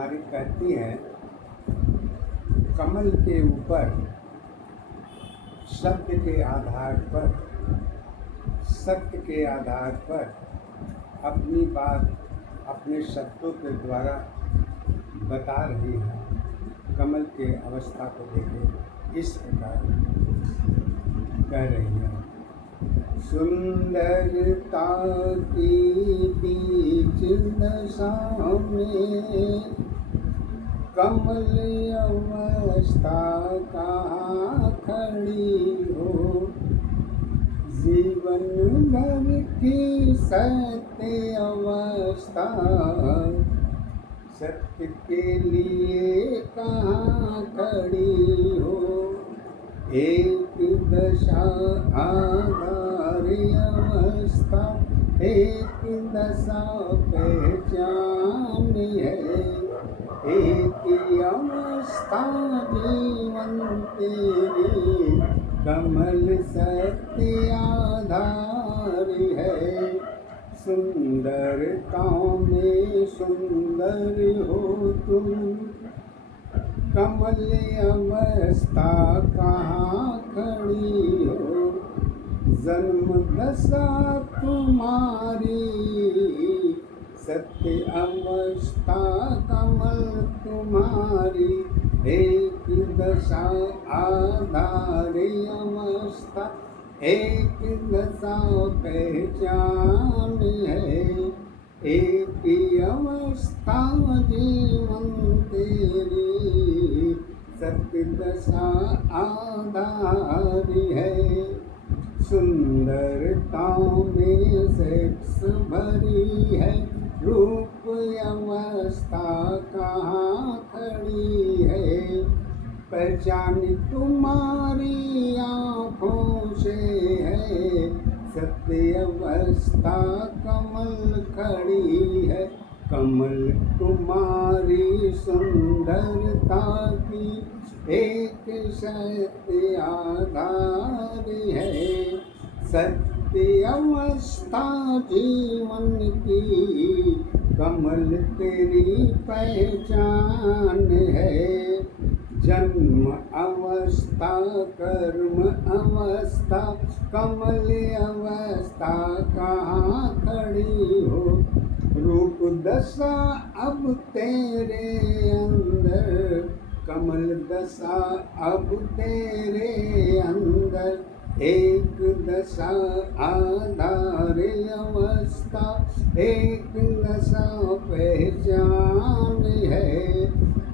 हमारी कहती है, कमल के ऊपर शब्द के आधार पर, सत्य के आधार पर अपनी बात अपने शब्दों के द्वारा बता रही है। कमल के अवस्था को देखे इस प्रकार कह रही है, सुंदरता की बीच दशा में कमल अवस्था कहाँ खड़ी हो। जीवन भर की सत्य अवस्था सत्य के लिए कहाँ खड़ी हो। एक दशा आधार अवस्था एक दशा पहचान है। एक अवस्था जीवन तेरी कमल सत्य आधार है। सुंदरताओं में सुंदर हो तुम, कमल अवस्था कहाँ खड़ी हो। जन्म दशा तुम्हारी सत्य अवस्था कमल तुम्हारी। एक दशा आधार अवस्था एक दशा पहचान है। एक अवस्था जीवन तेरी सत्य दशा आधार है। सुंदरताओं में सेक्स भरी है, रूप अवस्था कहाँ खड़ी है। पहचान तुम्हारी आँखों से है, सत्य अवस्था कमल खड़ी है। कमल तुम्हारी सुंदरता की एक सत्य आधार है। सत्य अवस्था जीवन की कमल तेरी पहचान है। जन्म अवस्था कर्म अवस्था कमल अवस्था कहाँ खड़ी हो। रूप दशा अब तेरे अंदर कमल दशा अब तेरे अंदर। एक दशा आधार अवस्था एक दशा पहचान है।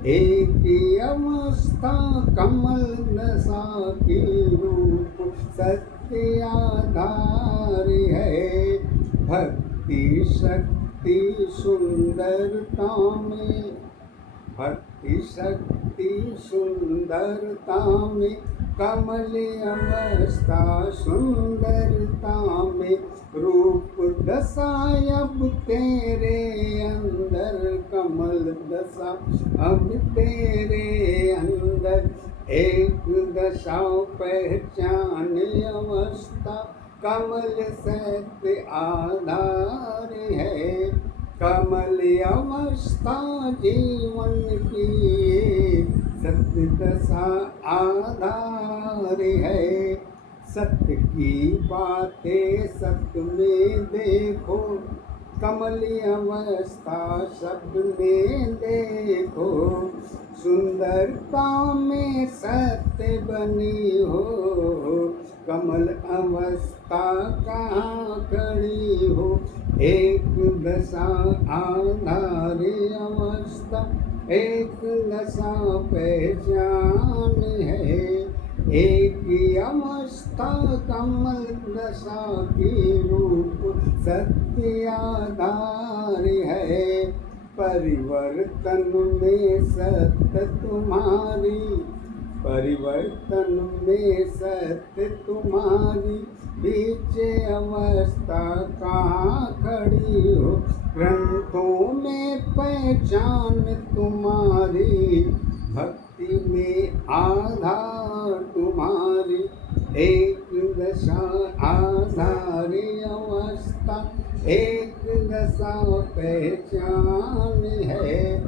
एक अवस्था कमल दशा की रूप सत्य आधार है। भक्ति शक्ति सुंदरता में, भक्ति शक्ति सुंदरता में कमल अवस्था सुंदरता में। रूप दशा अब तेरे अंदर कमल दशा अब तेरे अंदर। एक दशा पहचान अवस्था कमल सत्य आधार है। कमल अवस्था जीवन की सत्य दशा आधार है। सत्य की बातें सत्य में देखो, कमल अवस्था शब्द में देखो। सुंदरता में सत्य बनी हो, कमल अवस्था कहाँ खड़ी हो। एक दशा आधार अवस्था एक दशा पहचान है। एक अवस्था कमल दशा की रूप सत्य आधार है। परिवर्तन में सत्य तुम्हारी, परिवर्तन में सत्य तुम्हारी। बीच अवस्था कहाँ खड़ी हो। ग्रंथों में पहचान तुम्हारी, भक्ति में आधार तुम्हारी। एक दशा आधार अवस्था एक दशा पहचान है।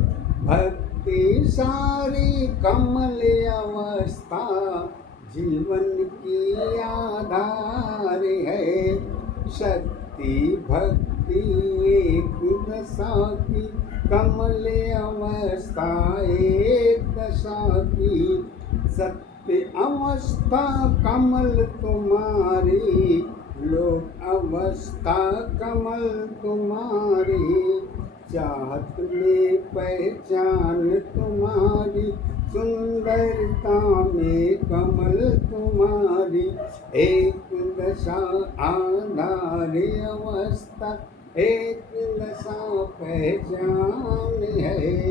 भक्ति सारी कमल अवस्था जीवन की आधार है। शक्ति भक्ति एक दशा की कमल अवस्था एक दशा की। सत्य अवस्था कमल तुम्हारी, लोक अवस्था कमल तुम्हारी। चाहत में पहचान तुम्हारी, सुंदरता में कमल तुम्हारी। एक दशा आधार अवस्था एक दशा पहचान है।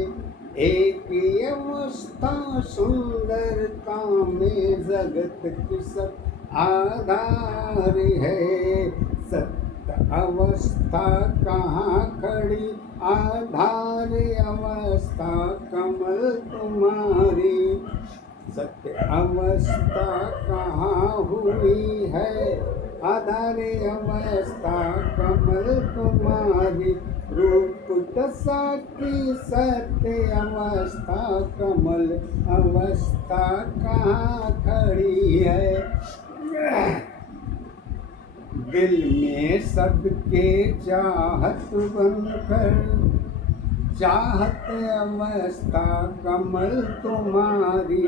एक अवस्था सुंदरता में जगत की सब आधार है। सत्य अवस्था कहाँ खड़ी, आधार अवस्था कमल तुम्हारी। सत्य अवस्था कहाँ हुई है, आधार अवस्था कमल तुम्हारी। रूप दशा की सत्य अवस्था कमल अवस्था कहाँ खड़ी है। दिल में सबके चाहत बनकर, चाहत अवस्था कमल तुम्हारी।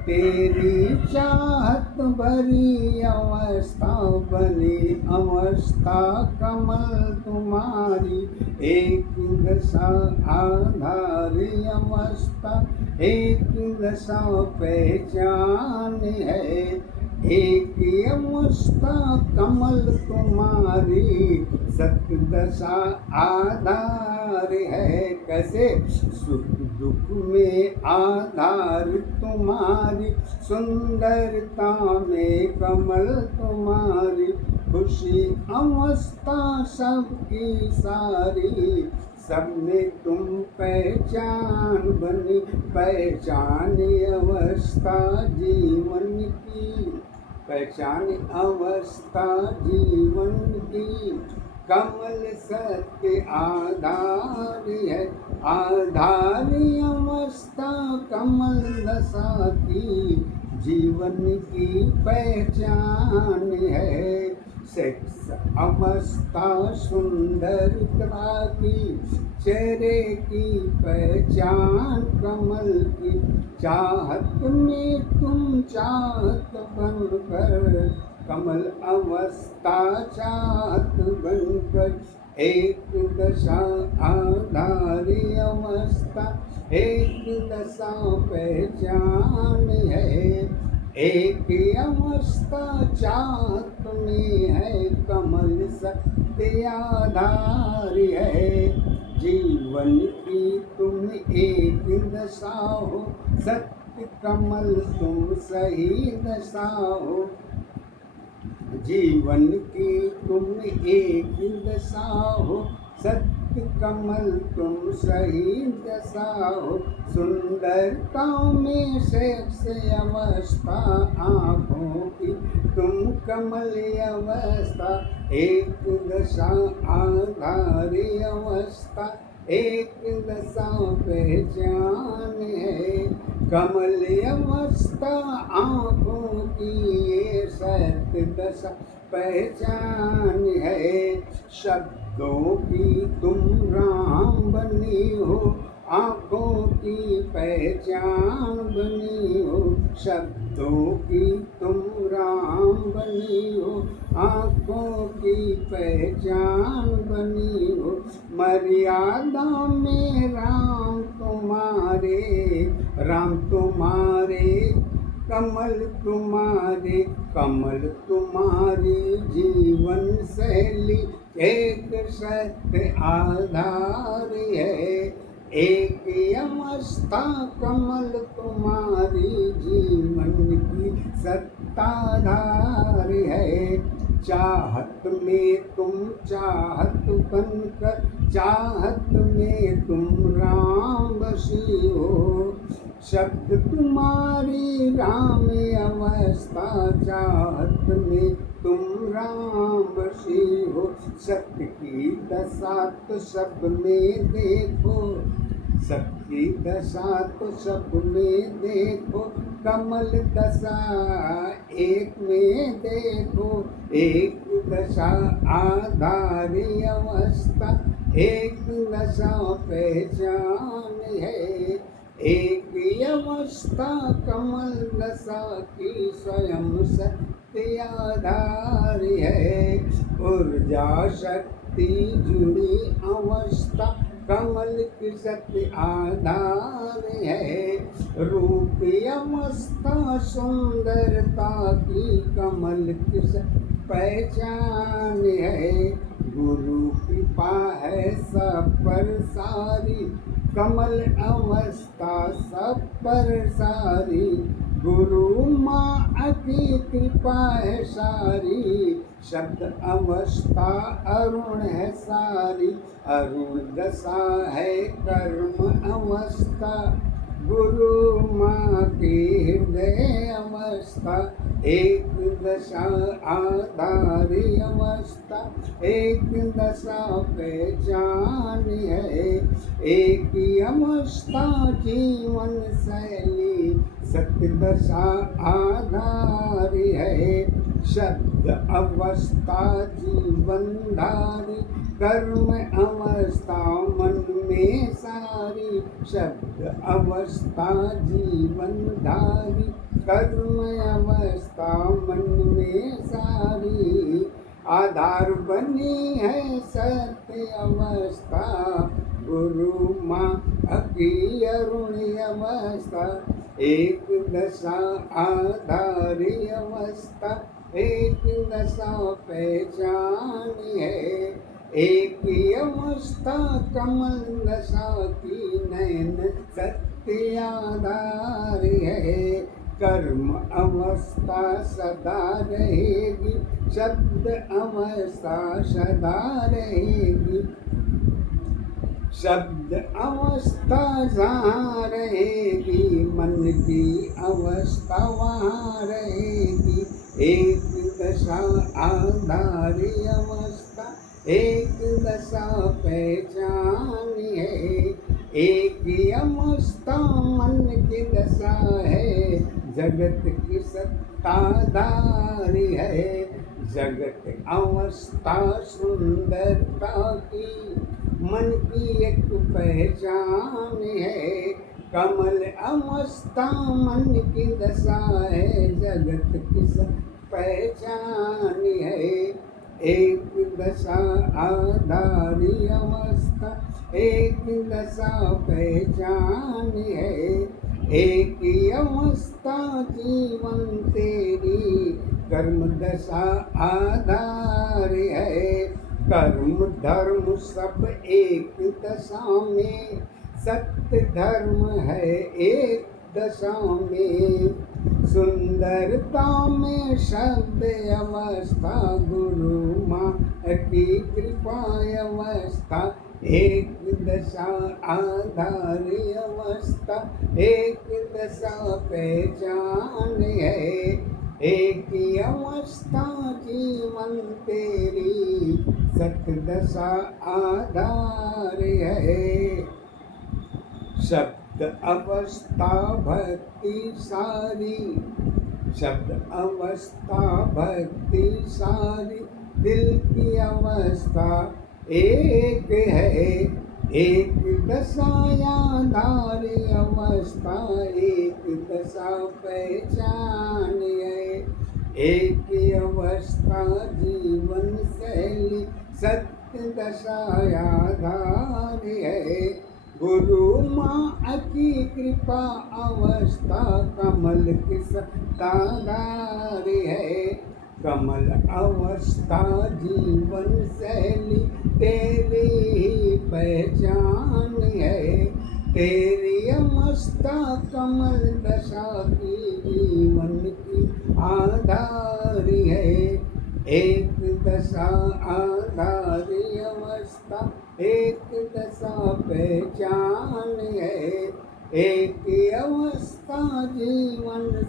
तेरी चाहत भरी अवस्था बनी अवस्था कमल तुम्हारी। एक दशा आधार अवस्था एक दशा पहचान है। एक अवस्था कमल तुम्हारी, सत्य दशा आधार है। कैसे? सुख दुख में आधार तुम्हारी, सुंदरता में कमल तुम्हारी। खुशी अवस्था सबकी सारी, सब में तुम पहचान बनी। पहचान अवस्था जीवन की, पहचान अवस्था जीवन की। कमल सत्य आधार है, आधार अवस्था कमल दशा की। जीवन की पहचान है। सेक्स अवस्था सुंदरता की, चेहरे की पहचान कमल की। चाहत में तुम चाहत बनकर, कमल अवस्था चाहत बनकर। एक दशा आधार अवस्था एक दशा पहचान है। एक अवस्था चाहत में है कमल सत्य आधार है। जीवन की तुम एक दशा हो, सत्य कमल तुम सही दशा हो। जीवन की तुम एक दशा हो, सत्य कमल तुम सही दशा हो। सुंदरता में सेक्स अवस्था आँखों की तुम कमल अवस्था। एक दशा आधार अवस्था एक दशा पहचान है। कमल अवस्था आँखों की ये सत्य दशा पहचान है। शब्दों की तुम राम बनी हो, आँखों की पहचान बनी हो। शब्दों की तुम राम बनी हो, आँखों की पहचान बनी हो। मर्यादा में राम तुम्हारे, राम तुम्हारे कमल तुम्हारे। कमल तुम्हारी जीवन शैली एक सत्य आधार है। एक अवस्था कमल तुम्हारी जीवन की सत्ताधार है। चाहत में तुम चाहत बनकर, चाहत में तुम राम बसी हो। शब्द तुम्हारी राम अवस्था, चाहत में तुम राम बसी हो। सत्य की दशा तो सब में देखो, सबकी दशा तो सब में देखो, कमल दशा एक में देखो। एक दशा आधारी अवस्था, एक दशा पहचान है। एक ही अवस्था कमल दशा की स्वयं सत्य आधार है। ऊर्जा शक्ति जुड़ी अवस्था कमल की सत्य आधार है। रूप अवस्था सुंदरता की कमल की पहचान है। गुरु कृपा है सब पर सारी, कमल अवस्था सब पर सारी। गुरु माँ की कृपा है सारी, शब्द अवस्था अरुण है सारी। अरुण दशा है कर्म अवस्था, गुरु माँ की हृदय अवस्था। एक दशा आधारी अवस्था, एक दशा पहचान है। एक ही अवस्था जीवन शैली, सत्य दशा आधार है। शब्द अवस्था जीवन धारी, कर्म अवस्था मन में सारी। शब्द अवस्था जीवन धारी, कर्म अवस्था मन में सारी। आधार बनी है सत्य अवस्था, गुरु माँ की अरुण अवस्था। एक दशा आधारी अवस्था, एक दशा पहचान है। एक ही अवस्था कमल दशा की नयन सत्य आधार है। कर्म अवस्था सदा रहेगी, शब्द अवस्था सदा रहेगी। शब्द अवस्था जहाँ रहेगी, मन की अवस्था वहाँ रहेगी। एक दशा आधारी अवस्था, एक दशा पहचान है। एक ही अवस्था मन की दशा है, जगत की सत्ताधारी है। जगत अवस्था सुंदरता की, मन की एक पहचान है। कमल अवस्था मन की दशा है, जगत की पहचान है। एक दशा आधारी अवस्था, एक दशा पहचान है। एक ही अवस्था जीवन तेरी, कर्म दशा आधार है। कर्म धर्म सब एक दशा में, सत्य धर्म है एक दशा में। सुंदरता में शब्द अवस्था, गुरु माँ की कृपा अवस्था। एक दशा आधारी अवस्था, एक दशा पहचान है। एक ही अवस्था जीवन तेरी, सत्य दशा आधार है। शब्द अवस्था भक्ति सारी, शब्द अवस्था भक्ति सारी। दिल की अवस्था एक है, एक दशा आधारी अवस्था, एक दशा पहचान है। एक अवस्था जीवन शैली, सत्य दशा आधार है। गुरु माँ की कृपा अवस्था, कमल की सत्ताधार है। कमल अवस्था जीवन शैली, तेरी ही पहचान है। तेरी अवस्था कमल दशा की, जीवन की आधार है। एक दशा आधारी अवस्था, एक दशा पहचान है। एक अवस्था जीवन